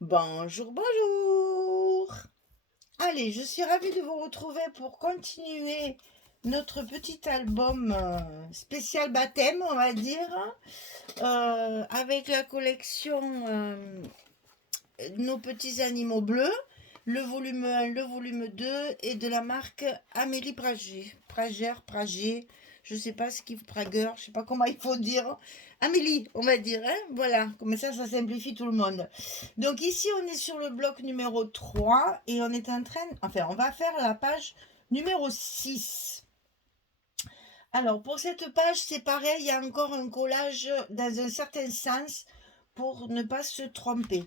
Bonjour, bonjour. Allez, je suis ravie de vous retrouver pour continuer notre petit album spécial baptême, on va dire, avec la collection Nos petits animaux bleus, le volume 1, le volume 2 et de la marque Amélie Prager, je sais pas ce qu'il Prager, je sais pas comment il faut dire. Amélie, on va dire, hein, voilà, comme ça simplifie tout le monde. Donc ici, on est sur le bloc numéro 3 et on est en train, enfin, on va faire la page numéro 6. Alors, pour cette page, c'est pareil, il y a encore un collage dans un certain sens pour ne pas se tromper.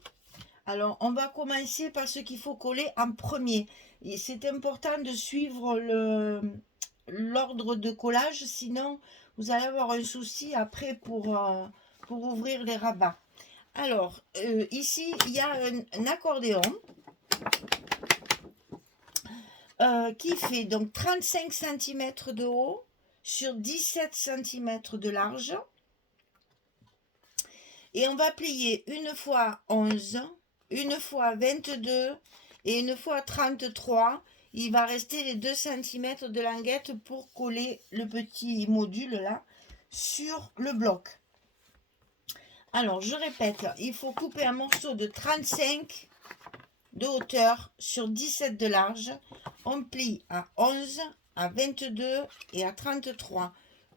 Alors, on va commencer par ce qu'il faut coller en premier. Et c'est important de suivre l'ordre de collage, sinon vous allez avoir un souci après pour ouvrir les rabats. Alors, ici, il y a un accordéon qui fait donc 35 cm de haut sur 17 cm de large. Et on va plier une fois 11, une fois 22 et une fois 33. Il va rester les 2 cm de languette pour coller le petit module là sur le bloc. Alors, je répète, il faut couper un morceau de 35 de hauteur sur 17 de large. On plie à 11, à 22 et à 33,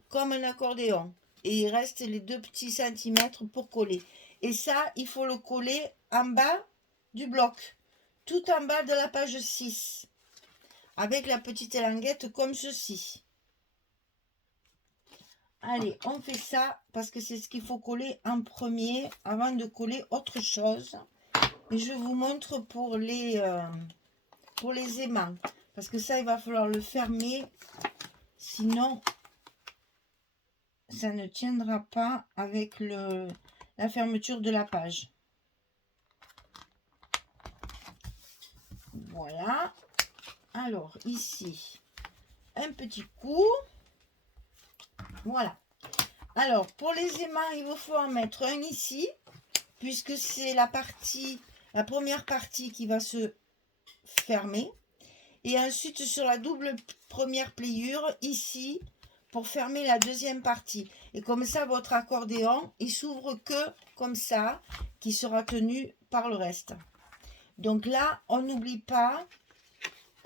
comme un accordéon. Et il reste les 2 petits centimètres pour coller. Et ça, il faut le coller en bas du bloc, tout en bas de la page 6, avec la petite languette comme ceci. Allez, on fait ça parce que c'est ce qu'il faut coller en premier avant de coller autre chose. Et je vous montre pour les aimants. Parce que ça, il va falloir le fermer. Sinon, ça ne tiendra pas avec la fermeture de la page. Voilà. Alors, ici, un petit coup. Voilà. Alors, pour les aimants, il vous faut en mettre un ici, puisque c'est la première partie qui va se fermer. Et ensuite, sur la double première pliure, ici, pour fermer la deuxième partie. Et comme ça, votre accordéon, il s'ouvre que comme ça, qui sera tenu par le reste. Donc là, on n'oublie pas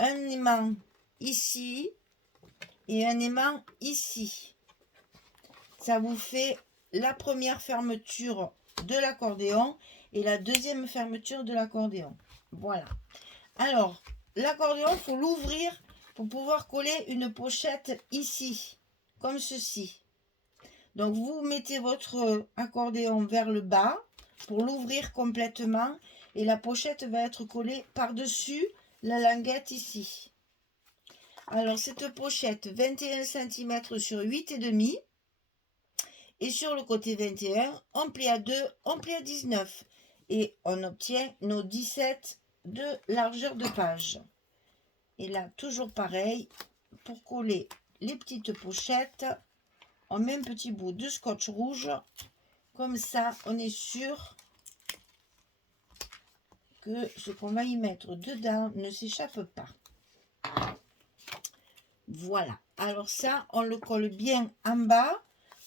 un aimant ici et un aimant ici. Ça vous fait la première fermeture de l'accordéon et la deuxième fermeture de l'accordéon. Voilà. Alors, l'accordéon, il faut l'ouvrir pour pouvoir coller une pochette ici, comme ceci. Donc, vous mettez votre accordéon vers le bas pour l'ouvrir complètement et la pochette va être collée par-dessus la languette ici. Alors, cette pochette, 21 cm sur 8,5 et sur le côté 21, on plie à 2, on plie à 19 et on obtient nos 17 de largeur de page. Et là, toujours pareil, pour coller les petites pochettes, on met un petit bout de scotch rouge. Comme ça, on est sûr que ce qu'on va y mettre dedans ne s'échappe pas. Voilà. Alors ça, on le colle bien en bas,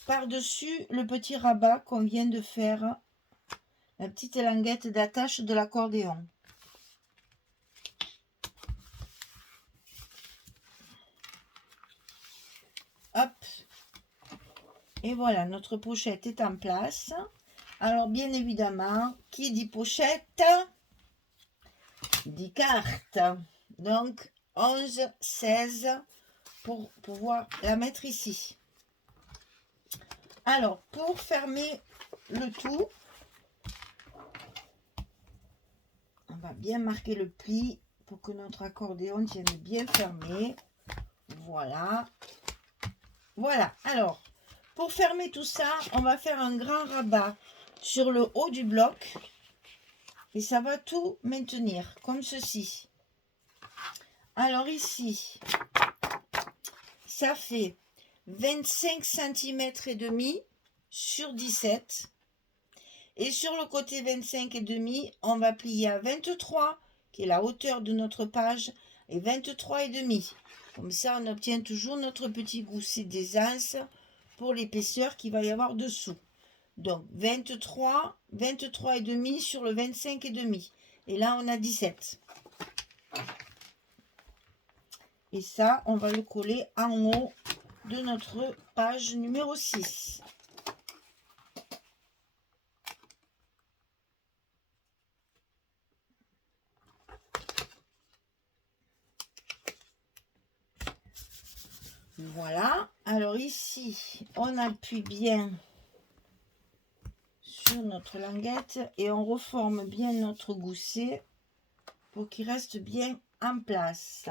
par-dessus le petit rabat qu'on vient de faire, la petite languette d'attache de l'accordéon. Hop. Et voilà, notre pochette est en place. Alors, bien évidemment, qui dit pochette, dit carte. Donc, 11, 16 pour pouvoir la mettre ici. Alors, pour fermer le tout, on va bien marquer le pli pour que notre accordéon tienne bien fermé. Voilà. Voilà. Alors, pour fermer tout ça, on va faire un grand rabat sur le haut du bloc. Et ça va tout maintenir, comme ceci. Alors ici, ça fait 25 cm et demi sur 17. Et sur le côté 25,5, on va plier à 23, qui est la hauteur de notre page, et 23,5. Comme ça, on obtient toujours notre petit gousset d'aisance pour l'épaisseur qu'il va y avoir dessous. Donc 23, 23,5 sur le 25,5. Et là, on a 17. Et ça, on va le coller en haut de notre page numéro 6. Voilà. Alors ici, on appuie bien sur notre languette et on reforme bien notre gousset pour qu'il reste bien en place.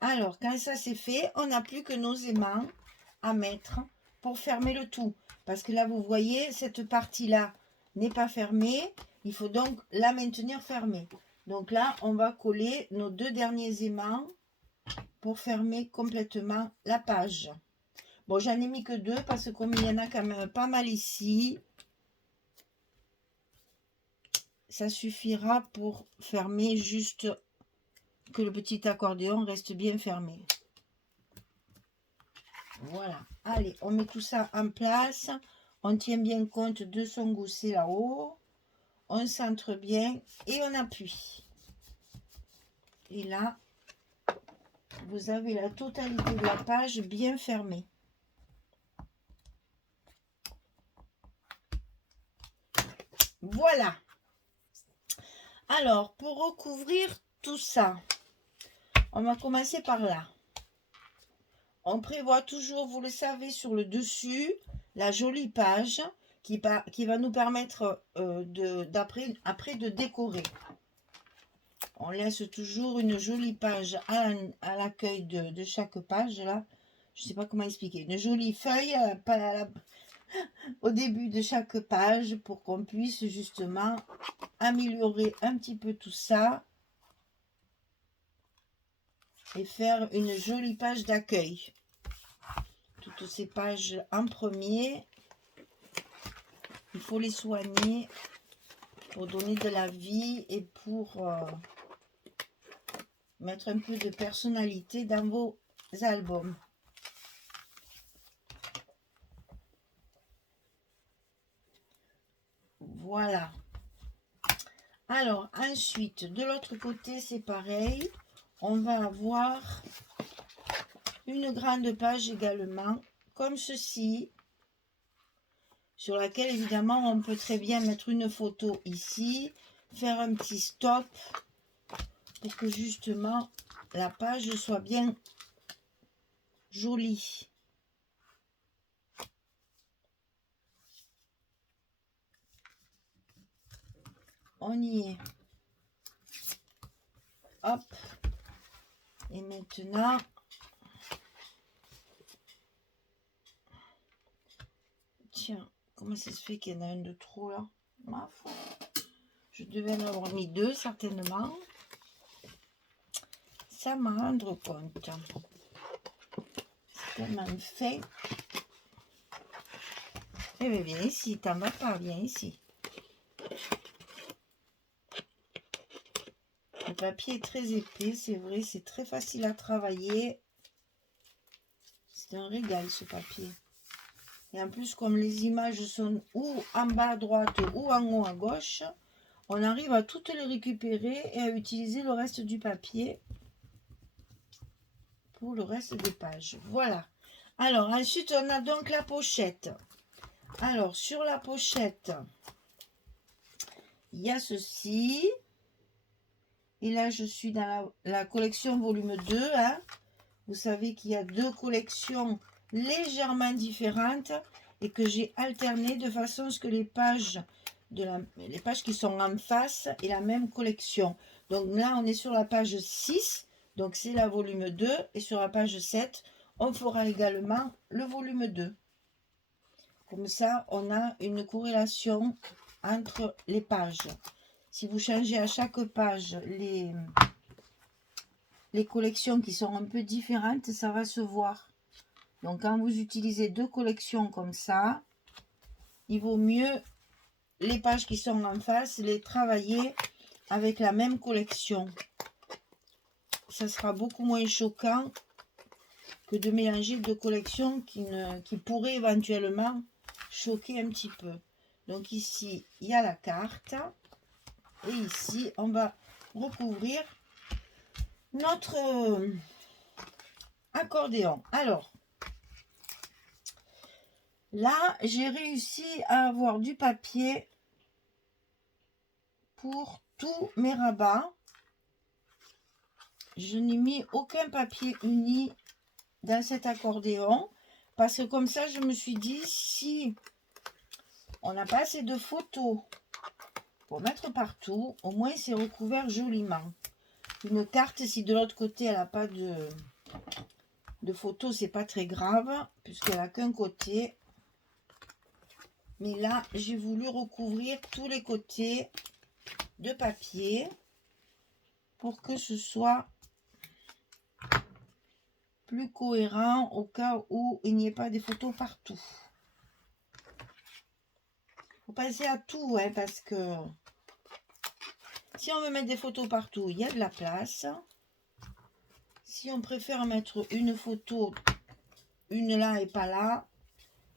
Alors, quand ça c'est fait, on n'a plus que nos aimants à mettre pour fermer le tout. Parce que là, vous voyez, cette partie-là n'est pas fermée. Il faut donc la maintenir fermée. Donc là, on va coller nos 2 derniers aimants pour fermer complètement la page. Bon, j'en ai mis que 2 parce que comme il y en a quand même pas mal ici, ça suffira pour fermer juste que le petit accordéon reste bien fermé. Voilà. Allez, on met tout ça en place. On tient bien compte de son gousset là-haut. On centre bien et on appuie. Et là, vous avez la totalité de la page bien fermée. Voilà. Alors, pour recouvrir tout ça, on va commencer par là. On prévoit toujours, vous le savez, sur le dessus, la jolie page qui va nous permettre après de décorer. On laisse toujours une jolie page à l'accueil de chaque page, là. Je ne sais pas comment expliquer. Une jolie feuille au début de chaque page pour qu'on puisse justement améliorer un petit peu tout ça et faire une jolie page d'accueil. Toutes ces pages en premier, il faut les soigner pour donner de la vie et pour mettre un peu de personnalité dans vos albums. Voilà. Alors, ensuite, de l'autre côté, c'est pareil. On va avoir une grande page également, comme ceci, sur laquelle, évidemment, on peut très bien mettre une photo ici, faire un petit stop, pour que, justement, la page soit bien jolie. On y est. Hop. Et maintenant, tiens, comment ça se fait qu'il y en a un de trop là? Ma foi. Je devais en avoir mis 2 certainement. Ça m'en rendre compte. C'est tellement fait. Eh bien, viens ici, t'en vas pas, viens ici. Le papier est très épais, c'est vrai, c'est très facile à travailler. C'est un régal ce papier. Et en plus, comme les images sont ou en bas à droite ou en haut à gauche, on arrive à toutes les récupérer et à utiliser le reste du papier pour le reste des pages. Voilà. Alors, ensuite, on a donc la pochette. Alors, sur la pochette, il y a ceci. Et là, je suis dans la collection volume 2. Hein. Vous savez qu'il y a 2 collections légèrement différentes et que j'ai alterné de façon à ce que les pages qui sont en face aient la même collection. Donc là, on est sur la page 6, donc c'est la volume 2. Et sur la page 7, on fera également le volume 2. Comme ça, on a une corrélation entre les pages. Si vous changez à chaque page les collections qui sont un peu différentes, ça va se voir. Donc, quand vous utilisez 2 collections comme ça, il vaut mieux les pages qui sont en face, les travailler avec la même collection. Ça sera beaucoup moins choquant que de mélanger deux collections qui pourraient éventuellement choquer un petit peu. Donc ici, il y a la carte. Et ici, on va recouvrir notre accordéon. Alors, là, j'ai réussi à avoir du papier pour tous mes rabats. Je n'ai mis aucun papier uni dans cet accordéon parce que comme ça, je me suis dit, si on n'a pas assez de photos pour mettre partout, au moins c'est recouvert joliment. Une carte, si de l'autre côté elle n'a pas de photos, c'est pas très grave puisqu'elle n'a qu'un côté. Mais là, j'ai voulu recouvrir tous les côtés de papier pour que ce soit plus cohérent au cas où il n'y ait pas des photos partout. Faut penser à tout, hein, parce que si on veut mettre des photos partout, il y a de la place. Si on préfère mettre une photo, une là et pas là,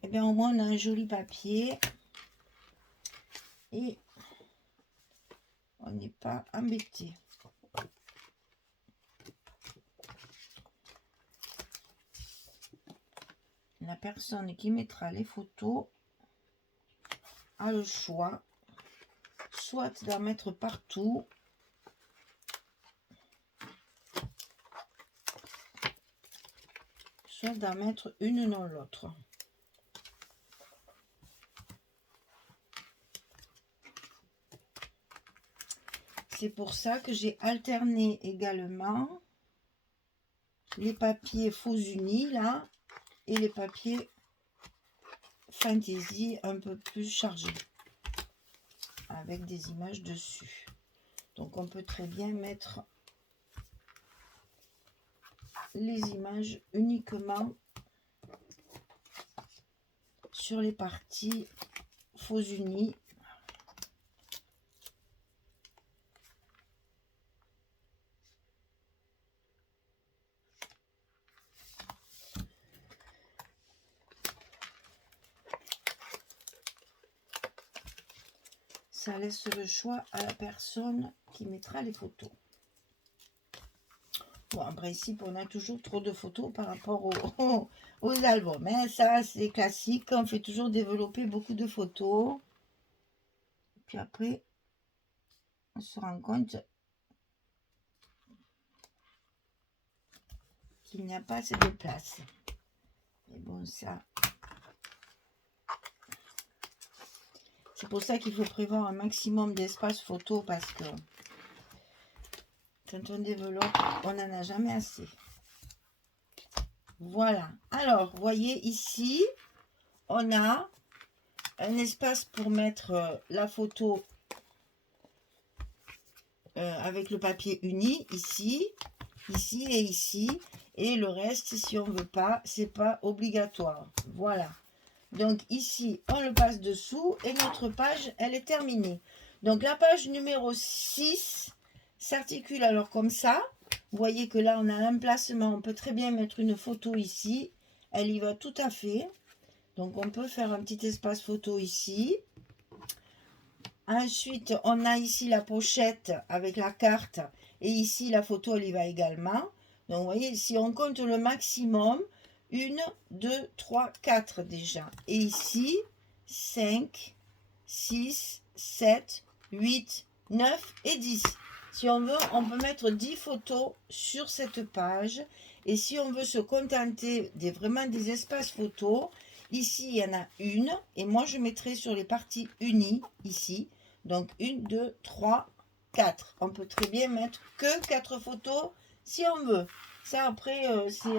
et bien au moins on a un joli papier et on n'est pas embêté. La personne qui mettra les photos a le choix soit d'en mettre partout, soit d'en mettre une dans l'autre. C'est pour ça que j'ai alterné également les papiers faux unis là et les papiers fantaisie un peu plus chargés avec des images dessus. Donc on peut très bien mettre les images uniquement sur les parties faux unis. Ça laisse le choix à la personne qui mettra les photos. Bon, en principe, on a toujours trop de photos par rapport aux albums. Hein. Ça, c'est classique. On fait toujours développer beaucoup de photos. Puis après, on se rend compte qu'il n'y a pas assez de place. Mais bon, ça... C'est pour ça qu'il faut prévoir un maximum d'espace photo parce que quand on développe, on n'en a jamais assez. Voilà. Alors, vous voyez ici, on a un espace pour mettre la photo avec le papier uni, ici, ici et ici. Et le reste, si on ne veut pas, c'est pas obligatoire. Voilà. Donc ici, on le passe dessous et notre page, elle est terminée. Donc la page numéro 6 s'articule alors comme ça. Vous voyez que là, on a l'emplacement. On peut très bien mettre une photo ici. Elle y va tout à fait. Donc on peut faire un petit espace photo ici. Ensuite, on a ici la pochette avec la carte. Et ici, la photo, elle y va également. Donc vous voyez, si on compte le maximum, 1, 2, 3, 4 déjà. Et ici, 5, 6, 7, 8, 9 et 10. Si on veut, on peut mettre 10 photos sur cette page. Et si on veut se contenter vraiment des espaces photos, ici, il y en a une. Et moi, je mettrai sur les parties unies, ici. Donc, 1, 2, 3, 4. On peut très bien mettre que 4 photos si on veut. Ça, après, c'est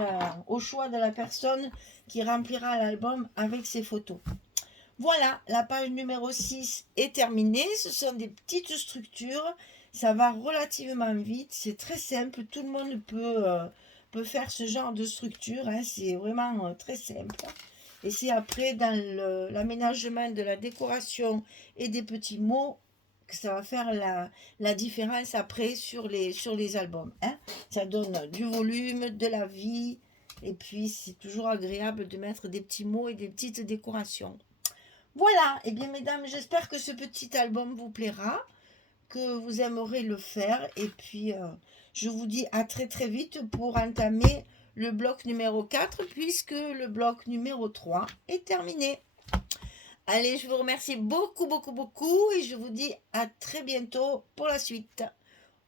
au choix de la personne qui remplira l'album avec ses photos. Voilà, la page numéro 6 est terminée. Ce sont des petites structures. Ça va relativement vite. C'est très simple. Tout le monde peut faire ce genre de structure. Hein. C'est vraiment très simple. Et c'est après dans l'aménagement de la décoration et des petits mots que ça va faire la différence après sur les albums. Hein. Ça donne du volume, de la vie, et puis c'est toujours agréable de mettre des petits mots et des petites décorations. Voilà, et bien mesdames, j'espère que ce petit album vous plaira, que vous aimerez le faire, et puis je vous dis à très très vite pour entamer le bloc numéro 4 puisque le bloc numéro 3 est terminé. Allez, je vous remercie beaucoup, beaucoup, beaucoup et je vous dis à très bientôt pour la suite.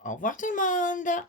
Au revoir tout le monde!